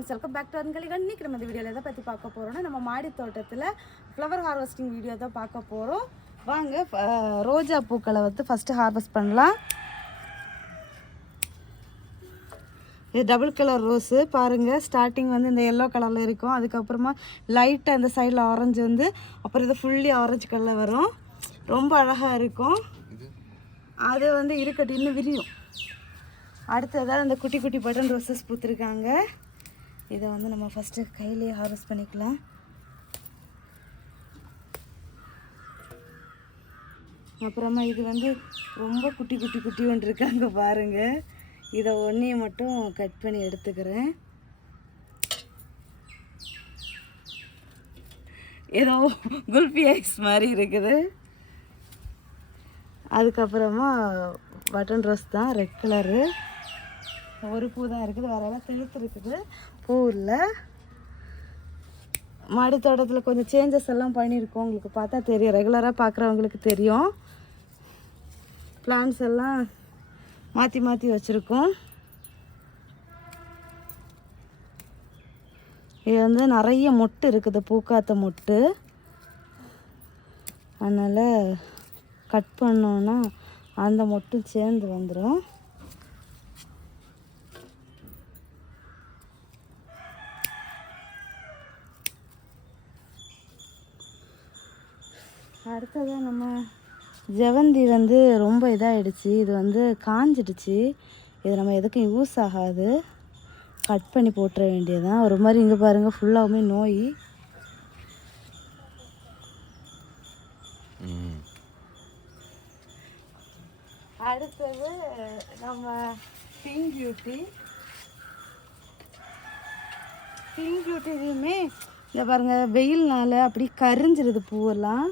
Friends, welcome back to அன்கலிகன். இன்றைக்கி நம்ம இந்த வீடியோவில் எதை பற்றி பார்க்க போகிறோம்னா, நம்ம மாடி தோட்டத்தில் ஃப்ளவர் ஹார்வெஸ்டிங் வீடியோ தான் பார்க்க போகிறோம். வாங்க ரோஜா பூக்களை வந்து ஃபஸ்ட்டு ஹார்வெஸ்ட் பண்ணலாம். இது டபுள் கலர் ரோஸு பாருங்கள். ஸ்டார்டிங் வந்து இந்த எல்லோ கலரில் இருக்கும், அதுக்கப்புறமா லைட்டாக இந்த சைடில் ஆரஞ்சு வந்து, அப்புறம் இது ஃபுல்லி ஆரஞ்சு கலரில் வரும். ரொம்ப அழகாக இருக்கும். அது வந்து இருக்கட்டும், இன்னும் விரியும். அடுத்ததாக இந்த குட்டி குட்டி பட்டன் ரோசஸ் பூத்துருக்காங்க. இதை வந்து நம்ம ஃபஸ்ட்டு கையிலேயே ஹார்வெஸ்ட் பண்ணிக்கலாம். அப்புறமா இது வந்து ரொம்ப குட்டி குட்டி குட்டி ஒன்று இருக்காங்க பாருங்கள். இதை ஒன்றையை மட்டும் கட் பண்ணி எடுத்துக்கிறேன். ஏதோ குல்ஃபி ஐஸ் மாதிரி இருக்குது. அதுக்கப்புறமா பட்டன் ரோஸ் தான், ரெட் கலரு. ஒரு பூ தான் இருக்குது, வேறெல்லாம் தெளித்து இருக்குது. பூ இல்லை. மாடி தோட்டத்தில் கொஞ்சம் சேஞ்சஸ் எல்லாம் பண்ணியிருக்கோம். உங்களுக்கு பார்த்தா தெரியும், ரெகுலராக பார்க்குறவங்களுக்கு தெரியும். பிளான்ஸ் எல்லாம் மாற்றி மாற்றி வச்சுருக்கோம். இது வந்து நிறைய மொட்டு இருக்குது, பூக்காத்த மொட்டு. அதனால் கட் பண்ணோன்னா அந்த மொட்டும் சேர்ந்து வந்துடும். அடுத்ததாக நம்ம ஜெவந்தி வந்து ரொம்ப இதாகிடுச்சு. இது வந்து காஞ்சிடுச்சு. இது நம்ம எதுக்கும் யூஸ் ஆகாது, கட் பண்ணி போட்டுற வேண்டியதுதான். ஒரு மாதிரி இங்கே பாருங்கள், ஃபுல்லாகவுமே நோய். அடுத்தது நம்ம பிங்க் பியூட்டி. இதுவுமே இங்கே பாருங்கள், வெயில்னால அப்படி கரிஞ்சிருது பூவெல்லாம்.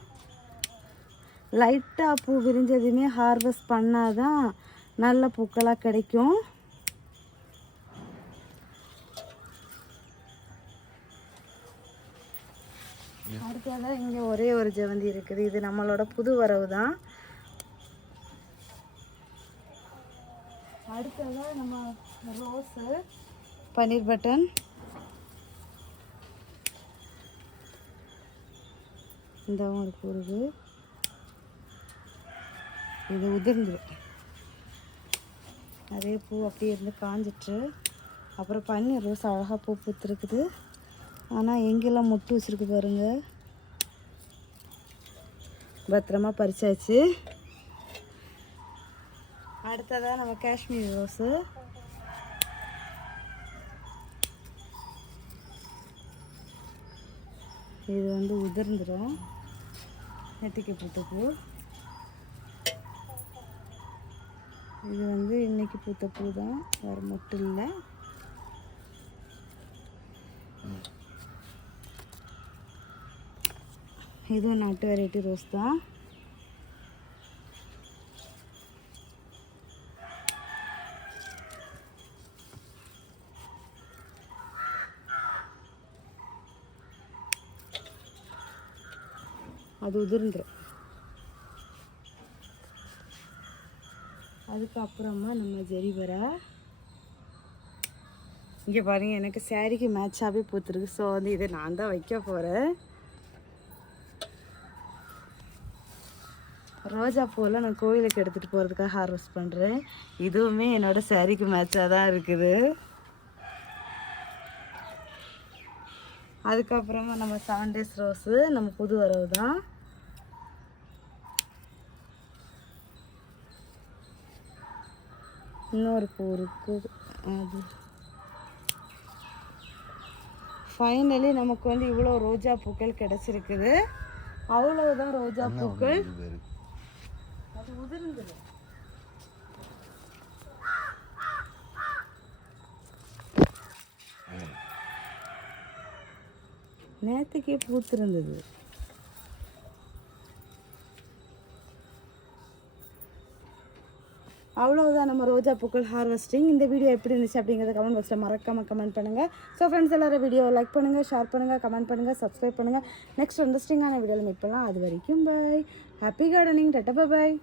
லைட்டாக பூ விரிஞ்சதுமே ஹார்வெஸ்ட் பண்ணால் தான் நல்ல பூக்களாக கிடைக்கும். அடுத்ததாக இங்கே ஒரே ஒரு ஜெவந்தி இருக்குது. இது நம்மளோட புது வரவு தான். அடுத்ததாக நம்ம ரோஸு, பன்னீர் பட்டன். இந்த ஒரு பூருக்கு இது உதிர்ந்துடும். நிறைய பூ அப்படியே இருந்து காஞ்சிட்டு. அப்புறம் பன்னீர் ரோஸ் அழகாக பூ பூத்துருக்குது. ஆனால் எங்கெல்லாம் மொட்டு வச்சுருக்கு பாருங்கள். பத்திரமா பறிச்சாச்சு. அடுத்ததாக நம்ம காஷ்மீர் ரோஸு. இது வந்து உதிர்ந்துடும். நெத்திக்கு பூத்த பூ. இது வந்து இன்னைக்கு பூத்த பூ தான், வேறு மொட்டு இல்லை. இதுவும் நாட்டு வெரைட்டி ரோஸ் தான். அது உதிர்ந்துடும். அதுக்கப்புறமா நம்ம ஜெரிபரா. இங்கே பாருங்கள், எனக்கு சாரிக்கு மேட்சாகவே பூத்துருக்கு. ஸோ வந்து இதை நான் தான் வைக்க போகிறேன். ரோஜா பூவெல்லாம் நான் கோயிலுக்கு எடுத்துகிட்டு போகிறதுக்காக ஹார்வெஸ்ட் பண்ணுறேன். இதுவுமே என்னோடய சாரிக்கு மேட்சாக தான் இருக்குது. அதுக்கப்புறமா நம்ம 7 days ரோஸு, நம்ம புது வரவு தான். இன்னொரு பூ இருக்குது. அது ஃபைனலி நமக்கு வந்து இவ்வளோ ரோஜா பூக்கள் கிடச்சிருக்குது. அவ்வளவுதான் ரோஜா பூக்கள். அது உதிர்ந்துது. நேற்றுக்கே பூத்திருந்தது. அவ்வளோதான் நம்ம ரோஜா பூக்கள் ஹார்வெஸ்டிங். இந்த வீடியோ எப்படி இருந்துச்சு அப்படிங்கிறத கமெண்ட் பாக்ஸில் மறக்காமல் கமெண்ட் பண்ணுங்கள். ஸோ ஃப்ரெண்ட்ஸ், எல்லோரும் வீடியோவை லைக் பண்ணுங்கள், ஷேர் பண்ணுங்கள், கமெண்ட் பண்ணுங்கள், சப்ஸ்கிரைப் பண்ணுங்கள். நெக்ஸ்ட் இன்ட்ரெஸ்டிங்கான வீடியோவில் மீட் பண்ணலாம். அது வரைக்கும் பாய். Happy gardening. டாட்டா பாய்.